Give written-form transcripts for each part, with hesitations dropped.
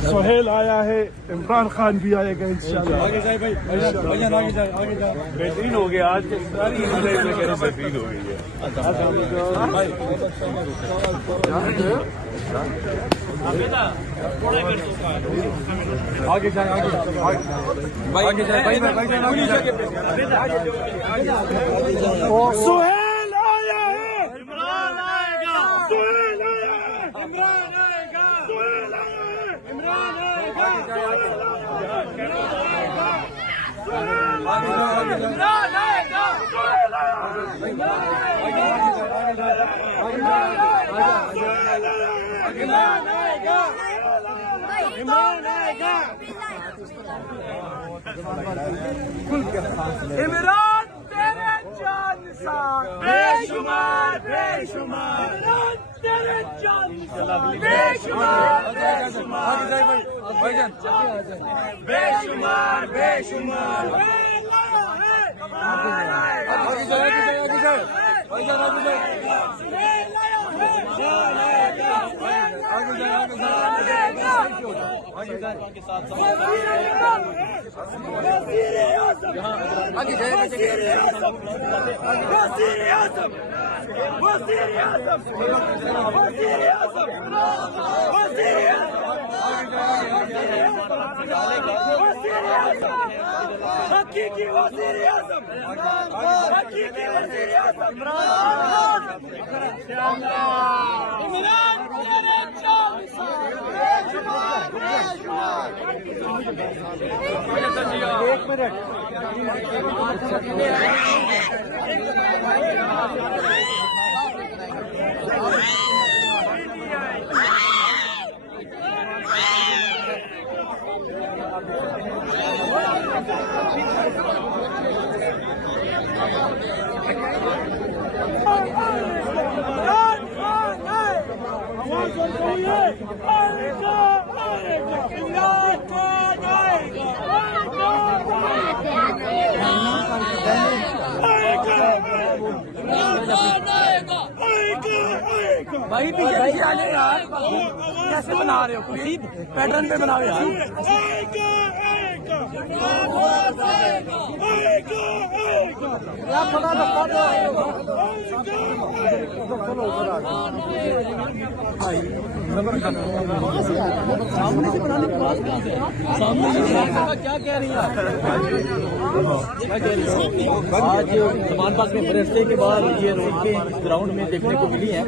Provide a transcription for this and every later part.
सोहेल आया है, इमरान खान भी आएगा इंशाल्लाह। आगे जाए भाई, आगे जाए। बेहतरीन हो गया आज के सारी बेहतरीन हो गई है। आगे जाए सोहेल आया है, इमरान आएगा, सोहेल आया है, इमरान आएगा, सोहेल आया है, इमरान आएगा, इमरान तेरे जान निसार बेशुमार बेशुमार, इमरान तेरे जान निसार बेशुमार बेशुमार, बेशुमार बेशुमार। हकीकी वज़ीर आज़म, हकीकी वज़ीर आज़म इमरान एक मिनट भाई पीछे आने यार, कैसे बना रहे हो? किसी पैटर्न पे बनाओ यार। थोड़ा धक्का दो सामने से बनाने के बाद सामने क्या कह रही है? आज समान पास में बरसते के बाद ये रोड के ग्राउंड में देखने को मिली है,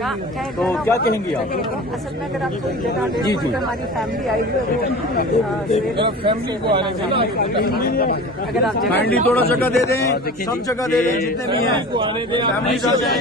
तो क्या कहेंगी आप? असल में अगर आपको जगह जी जी हमारी फैमिली आई हुई है, फैमिली को आने के अगर आप काइंडली थोड़ा जगह दे दें, सब जगह दे दें जितने भी हैं, फैमिली आ जाए।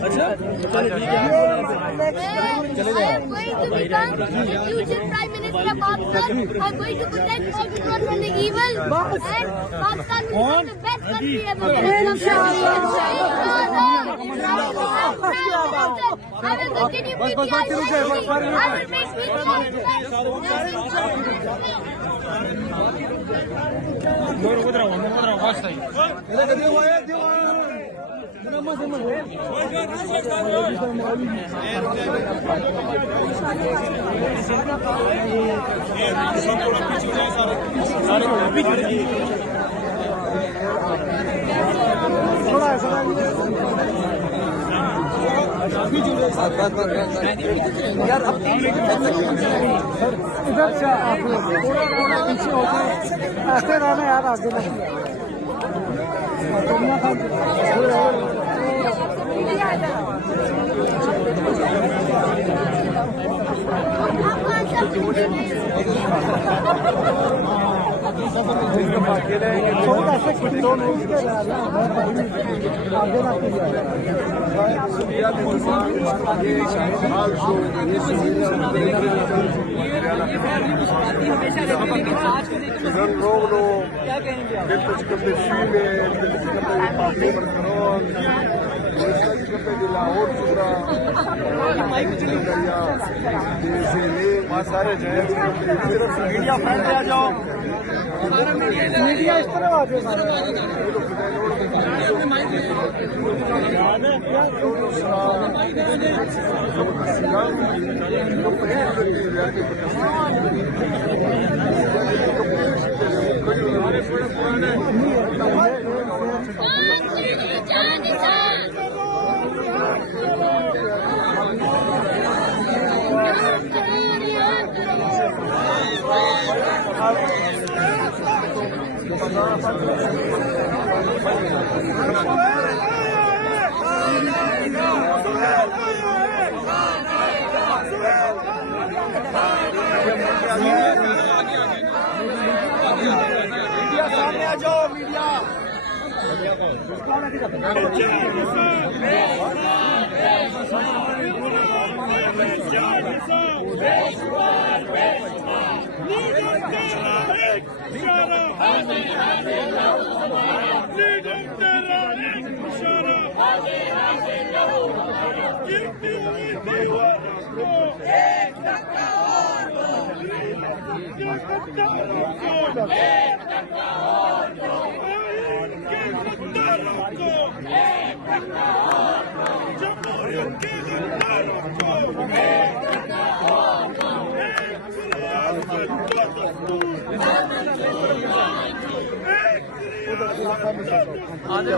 अच्छा चलिए ठीक है, चले जाओ। Future Prime Minister of Pakistan are going to protect Pakistan from the evil, and Pakistan will be the best country ever. Inshallah. I will continue PTI. I will make यार इधर से आप थोड़ा पीछे हो गए, ऐसे रहना यार आगे पे लाहौर पूरा सारे जो है मीडिया फ्रेंड आ जाओ, मीडिया इस तरह आ जाओ। मीडिया सामने आ जाओ, मीडिया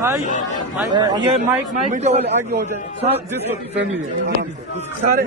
भाई ये माइक मीडिया वाले आगे हो जाए सर, जिसको फैमिली है सारे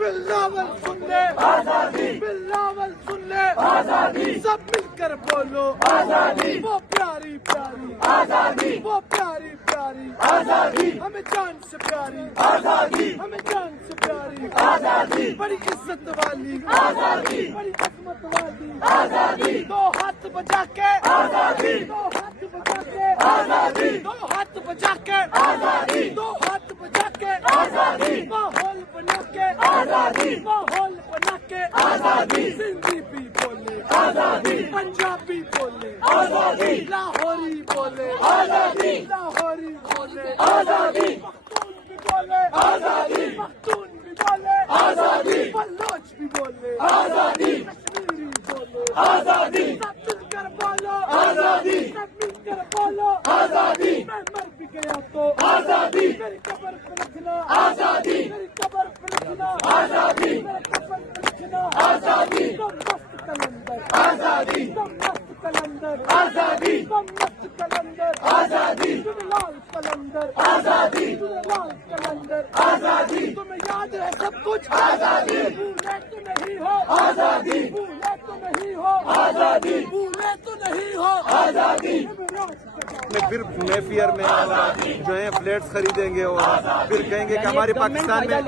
बिलावल सुन ले आजादी, बिलावल सुन ले आजादी, सब मिलकर बोलो आजादी, वो प्यारी प्यारी आजादी, वो प्यारी प्यारी आजादी, हमें जान से प्यारी आजादी, हमें जान से प्यारी आजादी, बड़ी इज्जत वाली आजादी, बड़ी अजमत वाली आजादी, दो हाथ बजा के आजादी, दो हाथ बजा के आजादी, दो हाथ बजा के आजादी, दो हाथ बजा के आजादी, माहौल बना के आजादी, माहौल बना के आजादी, सिंधी भी बोले आजादी, पंजाबी बोले आजादी, लाहौरी बोले आजादी, लाहौरी बोले आजादी, पख्तून भी बोले आजादी, पख्तून भी बोले आजादी, बलोच भी बोले आजादी, कश्मीरी बोले आजादी, सब मिलकर बोलो आजादी, सब मिलकर बोलो आजादी, मैं मर भी गया तो आजादी, मेरी कब्र पे रखना आजादी, मेरी कब्र पे रखना आजादी, मेरे कब्र पे रखना आजादी, तुम मस्त कलंदर आजादी, तुम मस्त कलंदर आजादी, तुम मस्त कलंदर आजादी, तुम लाल कलंदर आजादी, तुम लाल कलंदर आजादी, तुम्हें याद है सब कुछ आजादी, भूले तो नहीं हो आजादी, भूले तो नहीं हो आजादी, भूले तो नहीं हो आजादी, फिर नेफियर में जो है फ्लैट्स खरीदेंगे और फिर कहेंगे कि हमारे पाकिस्तान में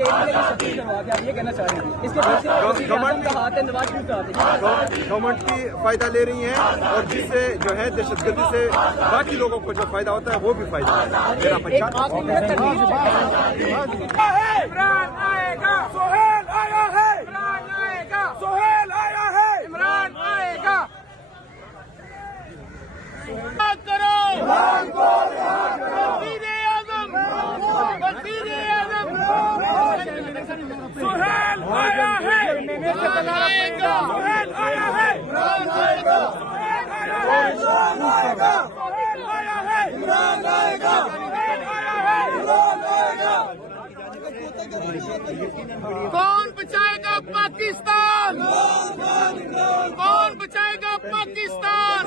गवर्नमेंट की फायदा ले रही है और जिससे जो है दहशतगर्दी से बाकी लोगों को जो फायदा होता है वो भी फायदा है। मेरा इमरान आएगा, सोहेल आया है, इमरान आएगा, सोहेल आया है, इमरान आएगा, करो वज़ीर-ए-आज़म, वज़ीर-ए-आज़म, सोहेल आया है, इमरान आएगा, सोहेल आया है, इमरान आएगा, सोहेल आएगा, सोहेल आया है, इमरान आएगा, सोहेल आया है, इमरान आएगा। कौन बचाएगा पाकिस्तान? कौन बचाएगा पाकिस्तान?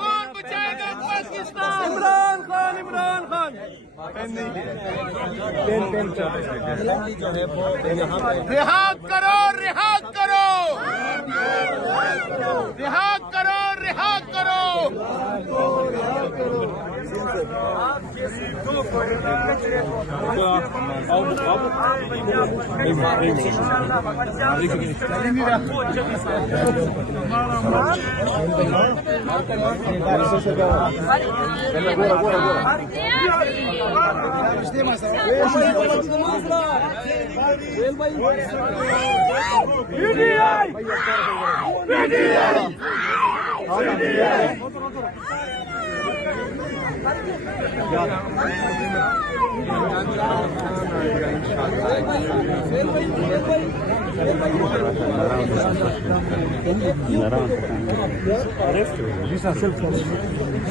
कौन बचाएगा पाकिस्तान? इमरान खान, इमरान खान। रिहा करो, रिहा करो, रिहा करो, रिहा करो।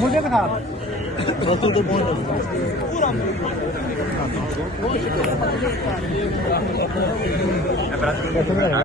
मुझे बता